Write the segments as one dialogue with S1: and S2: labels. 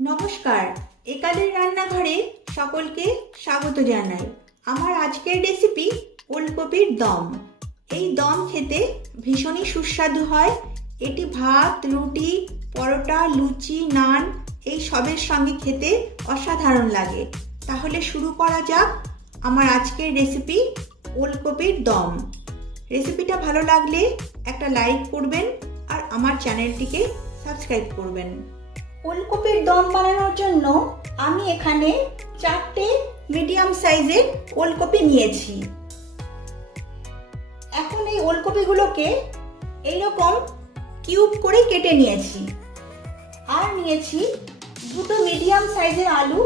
S1: নমস্কার। একাদের রান্নাঘরে সকলকে স্বাগত জানাই। আমার আজকের রেসিপি ওলকপির দম। এই দম খেতে ভীষণই সুস্বাদু হয়। এটি ভাত, রুটি, পরোটা, লুচি, নান এই সবের সঙ্গে খেতে অসাধারণ লাগে। তাহলে শুরু করা যাক আমার আজকের রেসিপি ওলকপির দম। রেসিপিটা ভালো লাগলে একটা লাইক করবেন আর আমার চ্যানেলটিকে সাবস্ক্রাইব করবেন। ওলকপির দম বানানোর জন্য আমি এখানে চারটে মিডিয়াম সাইজের ওলকপি নিয়েছি। এখন এই ওলকপিগুলোকে এইরকম কিউব করে কেটে নিয়েছি। আর নিয়েছি দুটো মিডিয়াম সাইজের আলু।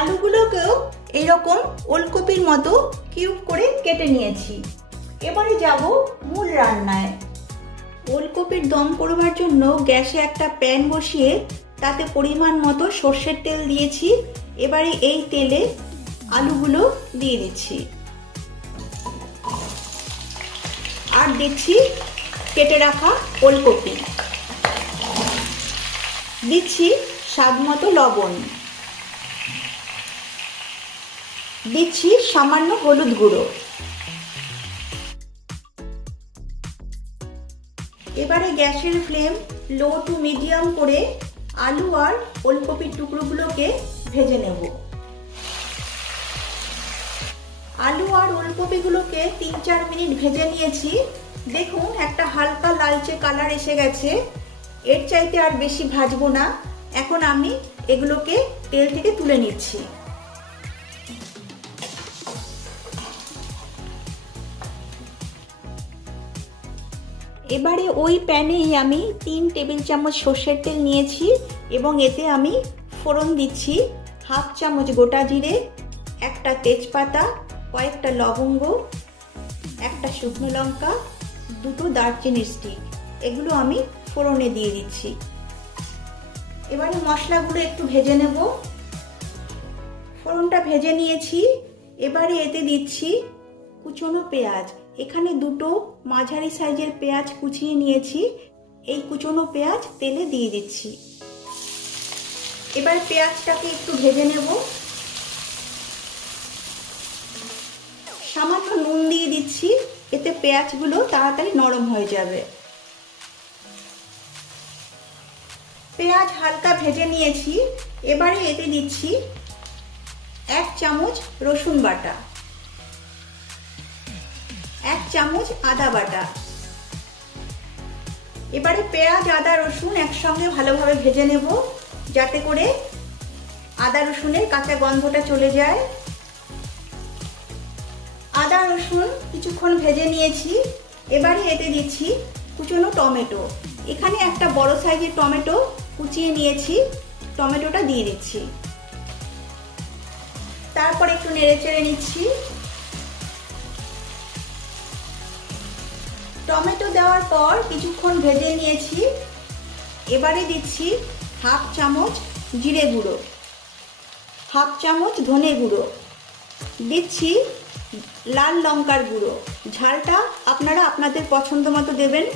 S1: আলুগুলোকেও এইরকম ওলকপির মতো কিউব করে কেটে নিয়েছি। এবারে যাব মূল রান্নায়। ওলকপির দম করবার জন্য গ্যাসে একটা প্যান বসিয়ে তাতে পরিমাণ মতো সর্ষের তেল দিয়েছি। এবারে এই তেলে আলুগুলো দিয়ে দিচ্ছি। আর দিচ্ছি কেটে রাখা ওলকপি। দিচ্ছি স্বাদ মতো লবণ। দিচ্ছি সামান্য হলুদ গুঁড়ো। এবারে গ্যাসের ফ্লেম লো টু মিডিয়াম করে আলু আর ওলকপির টুকরোগুলোকে ভেজে নেব। আলু আর ওলকপিগুলোকে তিন চার মিনিট ভেজে নিয়েছি। দেখুন, একটা হালকা লালচে কালার এসে গেছে। এর চাইতে আর বেশি ভাজবো না। এখন আমি এগুলোকে তেল থেকে তুলে নিচ্ছি। এবারে ওই প্যানেই আমি তিন টেবিল চামচ সর্ষের তেল নিয়েছি এবং এতে আমি ফোড়ন দিচ্ছি হাফ চামচ গোটা জিরে, একটা তেজপাতা, কয়েকটা লবঙ্গ, একটা শুকনো লঙ্কা, দুটো দারচিনির স্টিক। এগুলো আমি ফোড়নে দিয়ে দিচ্ছি। এবারে মশলাগুলো একটু ভেজে নেব। ফোড়নটা ভেজে নিয়েছি। এবারে এতে দিচ্ছি কুচনো পেঁয়াজ। এখানে দুটো মাঝারি সাইজের পেঁয়াজ কুচিয়ে নিয়েছি। এই কুচনো পেঁয়াজ তেলে দিয়ে দিচ্ছি। এবার পেঁয়াজটাকে একটু ভেজে নেব। সামান্য নুন দিয়ে দিচ্ছি, এতে পেঁয়াজগুলো তাড়াতাড়ি নরম হয়ে যাবে। পেঁয়াজ হালকা ভেজে নিয়েছি, এবারে এতে দিচ্ছি এক চামচ রসুন বাটা। এক চামচ আদা বাটা। এবারে পেঁয়াজ, আদা, রসুন একসঙ্গে ভালোভাবে ভেজে নেব, যাতে করে আদা, রসুনের কাঁচা গন্ধটা চলে যায়। আদা, রসুন কিছুক্ষণ ভেজে নিয়েছি। এবারে এতে দিচ্ছি কুচনো টমেটো। এখানে একটা বড় সাইজের টমেটো কুচিয়ে নিয়েছি। টমেটোটা দিয়ে দিচ্ছি। তারপর একটু নেড়ে চেড়ে নিচ্ছি। টমেটো দেওয়ার পর কিছুক্ষণ ভেজে নিয়েছি। এবারে দিচ্ছি হাফ চামচ জিরে গুঁড়ো, হাফ চামচ ধনে গুঁড়ো, দিচ্ছি লাল লঙ্কার গুঁড়ো। ঝালটা আপনারা আপনাদের পছন্দ মতো দেবেন।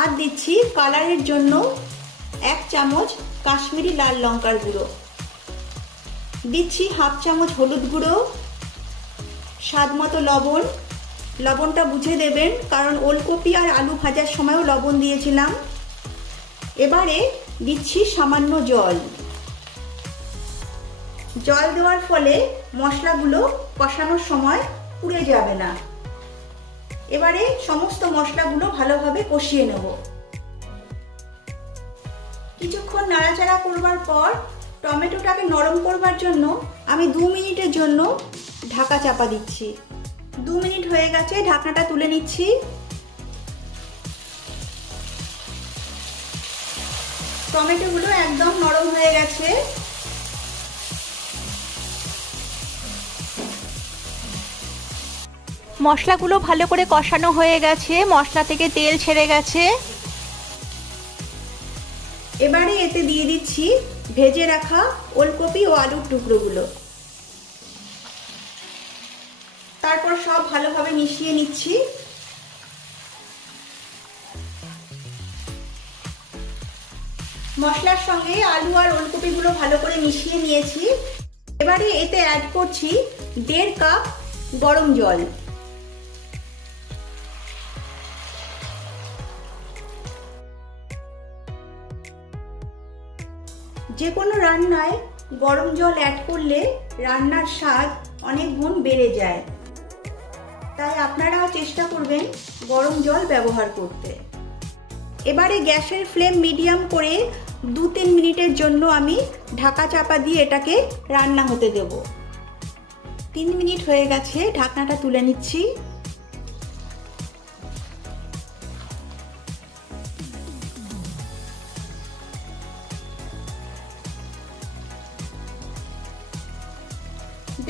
S1: আর দিচ্ছি কালারের জন্য এক চামচ কাশ্মীরি লাল লঙ্কার গুঁড়ো। দিচ্ছি হাফ চামচ হলুদ গুঁড়ো, স্বাদ মতো লবণ লবণটা বুঝে দেবেন, কারণ ওলকপি আর আলু ভাজার সময়ও লবণ দিয়েছিলাম। এবারে দিচ্ছি সামান্য জল। জল দেওয়ার ফলে মশলাগুলো কষানোর সময় পুড়ে যাবে না। এবারে সমস্ত মশলাগুলো ভালোভাবে কষিয়ে নেব। কিছুক্ষণ নাড়াচাড়া করবার পর টমেটোটাকে নরম করবার জন্য আমি দু মিনিটের জন্য ঢাকা চাপা দিচ্ছি। দু মিনিট হয়ে গেছে, ঢাকনাটা তুলে নিচ্ছি। টমেটোগুলো একদম নরম হয়ে গেছে। মশলাগুলো ভালো করে কষানো হয়ে গেছে, মশলা থেকে তেল ছেড়ে গেছে। এবারে এতে দিয়ে দিচ্ছি ভেজে রাখা ওলকপি ও আলুর টুকরোগুলো। তারপর সব ভালোভাবে মিশিয়ে নিচ্ছি। মশলার সঙ্গে আলু আর ওলকপিগুলো ভালো করে মিশিয়ে নিয়েছি। এবারে এতে অ্যাড করছি দেড় কাপ গরম জল। যে কোনো রান্নায় গরম জল অ্যাড করলে রান্নার স্বাদ অনেক গুণ বেড়ে যায়। তাই আপনারাও চেষ্টা করবেন গরম জল ব্যবহার করতে। এবারে গ্যাসের ফ্লেম মিডিয়াম করে দু তিন মিনিটের জন্য আমি ঢাকা চাপা দিয়ে এটাকে রান্না হতে দেব। তিন মিনিট হয়ে গেছে, ঢাকনাটা তুলে নিচ্ছি।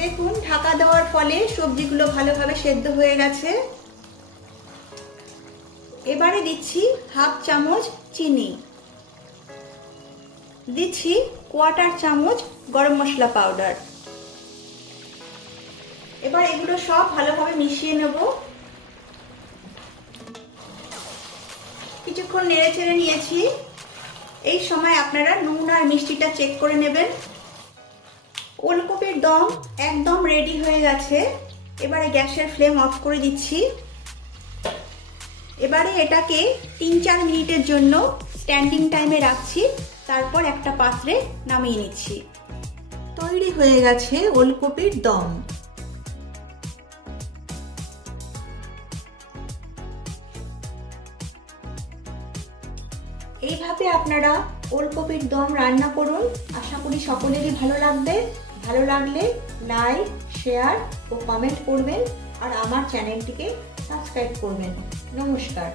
S1: দেখুন, ঢাকা দেওয়ার ফলে সবজিগুলো ভালোভাবে সেদ্ধ হয়ে গেছে। এবারে দিচ্ছি হাফ চামচ চিনি। দিচ্ছি কোয়াটার চামচ গরম মশলা পাউডার। এবার এগুলো সব ভালোভাবে মিশিয়ে নেব। কিছুক্ষণ নেড়ে চেড়ে নিয়েছি। এই সময় আপনারা নুন আর মিষ্টিটা চেক করে নেবেন। ওলকপির দম একদম রেডি হয়ে গেছে। এবারে গ্যাসের ফ্লেম অফ করে দিচ্ছি। এবারে এটাকে তিন চার মিনিটের জন্য স্ট্যান্ডিং টাইমে রাখছি। তারপর একটা পাত্রে নামিয়ে নিচ্ছি। তৈরি হয়ে গেছে ওলকপির দম। এইভাবে আপনারা ওলকপির দম রান্না করুন। আশা করি সকলেরই ভালো লাগবে। ভালো লাগলে লাইক শেয়ার ও কমেন্ট করবেন আর আমার চ্যানেলটিকে সাবস্ক্রাইব করবেন। নমস্কার।